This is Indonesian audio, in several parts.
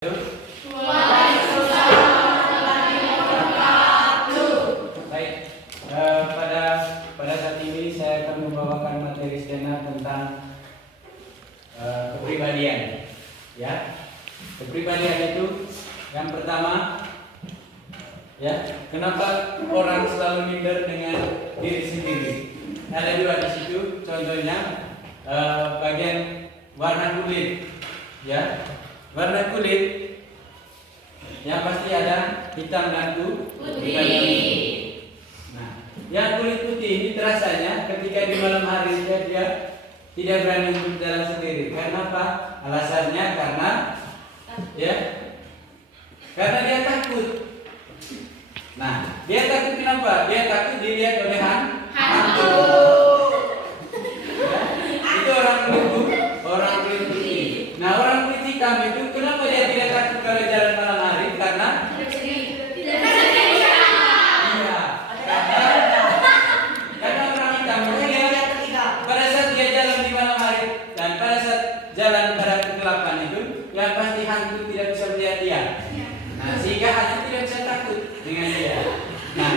Baik, pada saat ini saya akan membawakan materi seminar tentang kepribadian. Ya, kepribadian itu yang pertama, ya, kenapa orang selalu minder dengan diri sendiri? Ada dua di situ, contohnya bagian warna kulit, ya. Warna kulit yang pasti ada hitam dan putih. Nah, yang kulit putih ini terasanya ketika di malam hari dia tidak berani untuk jalan sendiri. Karena apa? Alasannya karena dia takut. Nah, dia takut kenapa? Dia takut dilihat oleh hantu. Ya, itu orang kulit putih. Nah, orang kulit hitam itu kenapa dia tidak takut kalau jalan malam hari? Karena karena orang hitam pada saat dia jalan di malam hari dan pada saat jalan pada kegelapan itu, yang pasti hantu tidak bisa melihat dia. Nah, sehingga hantu tidak bisa takut dengan dia. Nah,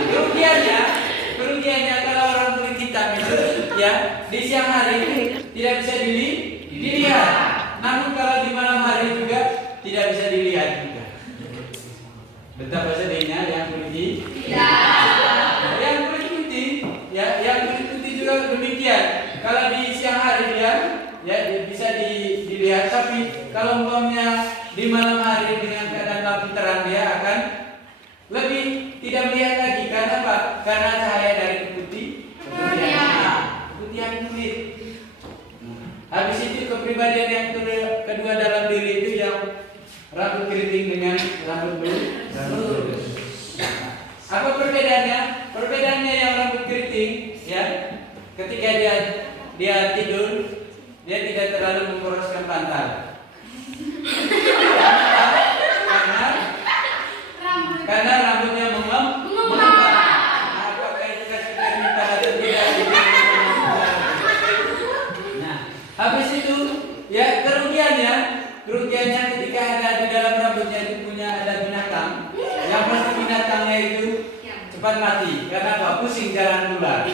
kerugiannya kalau orang kulit hitam itu, ya, di siang hari tidak bisa dilihat. Namun kalau di malam hari juga tidak bisa dilihat juga. Betapa sedihnya yang kulit hitam. Yang kulit putih, ya, yang kulit putih juga demikian. Kalau di siang hari dia bisa dilihat, tapi kalau umpamanya di malam hari dengan keadaan lampu terang dia akan lebih tidak melihat lagi. Karena apa? Karena cahaya dari keputihan kulit. Habis itu kepribadian yang kedua dalam diri itu yang rambut keriting dengan rambut lurus. Apa perbedaannya? Perbedaannya yang rambut keriting, ya, ketika dia tidur, dia tidak terlalu memboroskan pantat. Karena rambutnya mengembang. Apakah itu kasih permintaan atau tidak? Nah, habis itu, ya, kerugiannya ketika ada di dalam rambutnya itu ada binatang. Yang pasti binatangnya itu cepat mati. Karena apa? Pusing jalan ular.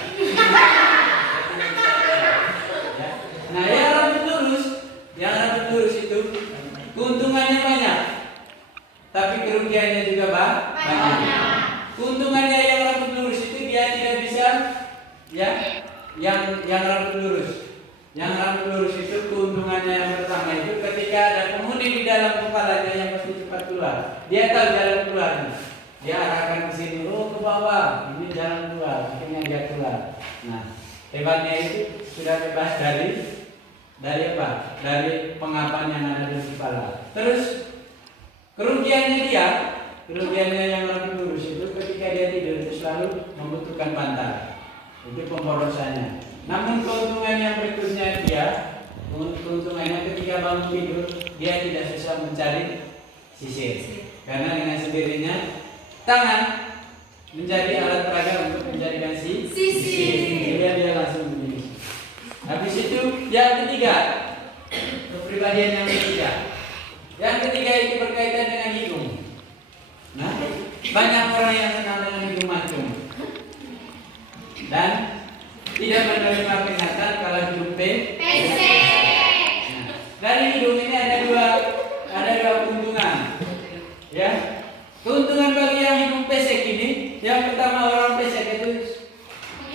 Nah, yang rambut lurus itu keuntungannya banyak, tapi kerugiannya juga banyak. Keuntungannya yang rambut lurus itu dia tidak bisa, ya, yang rambut lurus. Yang rambut lurus itu keuntungannya yang pertama itu ketika ada penghuni di dalam kepalanya yang pasti cepat keluar. Dia tahu jalan keluarnya. Dia arahkan ke sini, ke bawah, ini jalan keluar, akhirnya dia keluar. Nah, hebatnya itu sudah bebas dari apa? Dari pengapan yang ada di kepala. Terus kerugiannya yang rambut lurus itu ketika dia tidur itu selalu membutuhkan pantat. Itu pemborosannya. Namun keuntungan yang berikutnya keuntungannya ketika bangun tidur dia tidak susah mencari sisir. Karena dengan sendirinya tangan menjadi alat peraga untuk menjadikan sisir. Dia langsung begini. Habis itu yang ketiga, kepribadian yang ketiga. Yang ketiga itu berkaitan dengan hidung. Nah, banyak orang yang senang dengan hidung mancung dan tidak menerima kenyataan kalau hidung pesek. Nah, dari hidung ini ada dua keuntungan. Ya, keuntungan bagi yang hidung pesek ini, yang pertama orang pesek itu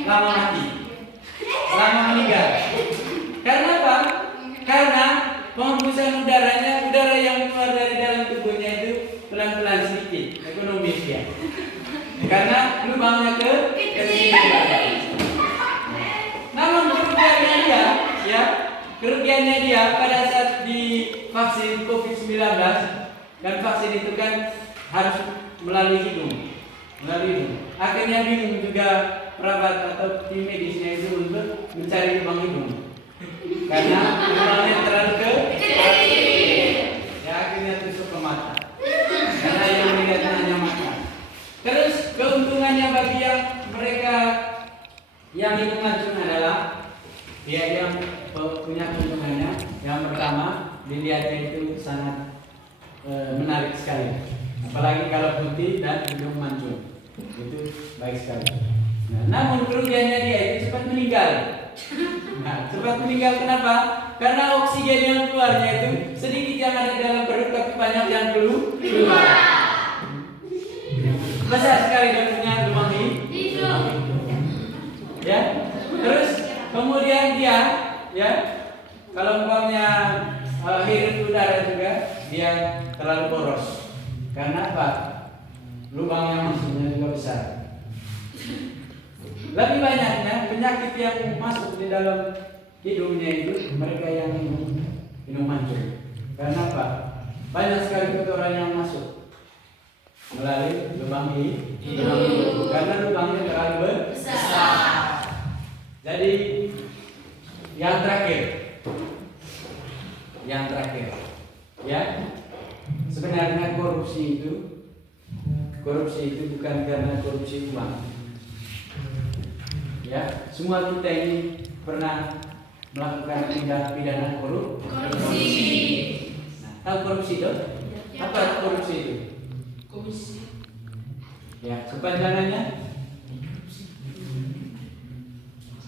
lama mati, lama meninggal. Karena apa? Karena penghembusan udara yang keluar dari dalam tubuhnya itu pelan-pelan sedikit, ekonomis ya. Karena lubangnya kecil. Namun kerugiannya dia pada saat divaksin COVID-19, dan vaksin itu kan harus melalui hidung. Akhirnya bingung juga perawat atau tim medisnya itu untuk mencari lubang hidung. Karena lubangnya terlalu kecil. Ya, akhirnya tusuk ke mata. Karena yang melihatnya hanya mata. Terus keuntungannya bagi mereka yang hidung mancung adalah dia yang punya keuntungannya. Yang pertama, dilihatnya itu sangat menarik sekali. Apalagi kalau putih dan hidung mancung, itu baik sekali. Nah, namun kerugiannya dia itu cepat meninggal. Nah, cepat meninggal kenapa? Karena oksigen yang keluarnya itu sedikit yang ada di dalam perut, tapi banyak yang keluar. Besar sekali dia punya lubang hidung. Ya, terus kemudian dia, ya, kalau umpamanya hirup udara juga dia terlalu boros. Karena apa? Lubang yang masuknya juga besar. Lebih banyaknya penyakit yang masuk di dalam hidungnya itu mereka yang minum mancung. Karena apa? Banyak sekali kotoran yang masuk melalui lubang hidung. Karena lubangnya terlalu besar. Jadi yang terakhir, ya, sebenarnya korupsi itu bukan karena korupsi uang. Ya, semua kita ini pernah melakukan tindak pidana korupsi. Nah, tahu korupsi itu? Apa korupsi itu? Komisi. Ya, kepanjangannya?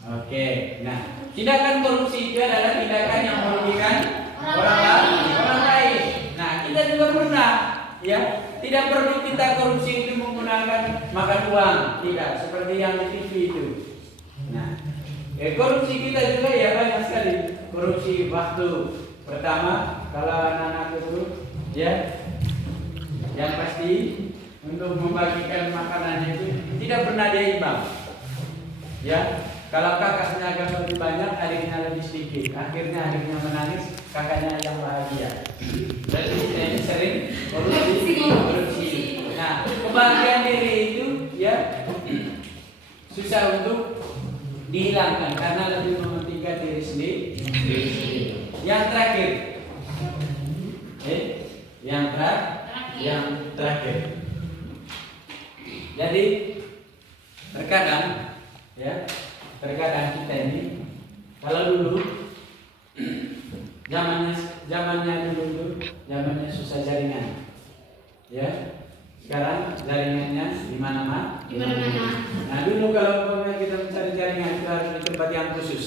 Oke, nah, tindakan korupsi itu adalah tindakan yang merugikan orang lain. Nah, kita juga pernah, ya, tidak perlu kita korupsi itu menggunakan makan uang, tidak seperti yang di TV itu. Nah, korupsi kita juga ya banyak sekali. Korupsi waktu. Pertama, kalau anak-anak itu, ya, yang pasti untuk membagikan makanannya itu tidak pernah dia imbang. Ya, kalau kakak tenaga lebih banyak, adiknya lebih sedikit. Akhirnya adiknya menangis, kakaknya yang bahagia. Jadi ini sering korupsi. Nah, kebahagiaan diri itu ya susah untuk dihilangkan karena lebih mementingkan diri sendiri. Yang terakhir, yang terakhir. Jadi terkadang kita ini kalau dulu zamannya susah jaringan, ya. Sekarang jaringannya di mana-mana. Nah, dulu kalau kita mencari jaringan itu harus di tempat yang khusus,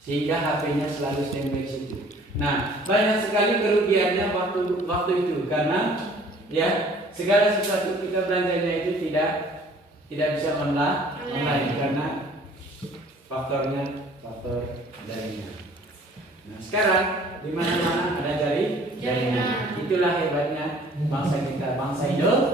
sehingga HP-nya selalu standby situ. Nah, banyak sekali kerugiannya waktu itu karena ya segala sesuatu kita belanjanya itu tidak bisa online karena faktor jaringan. Nah, sekarang di mana-mana ada jaringan. Itulah hebatnya bangsa kita, bangsa Indonesia.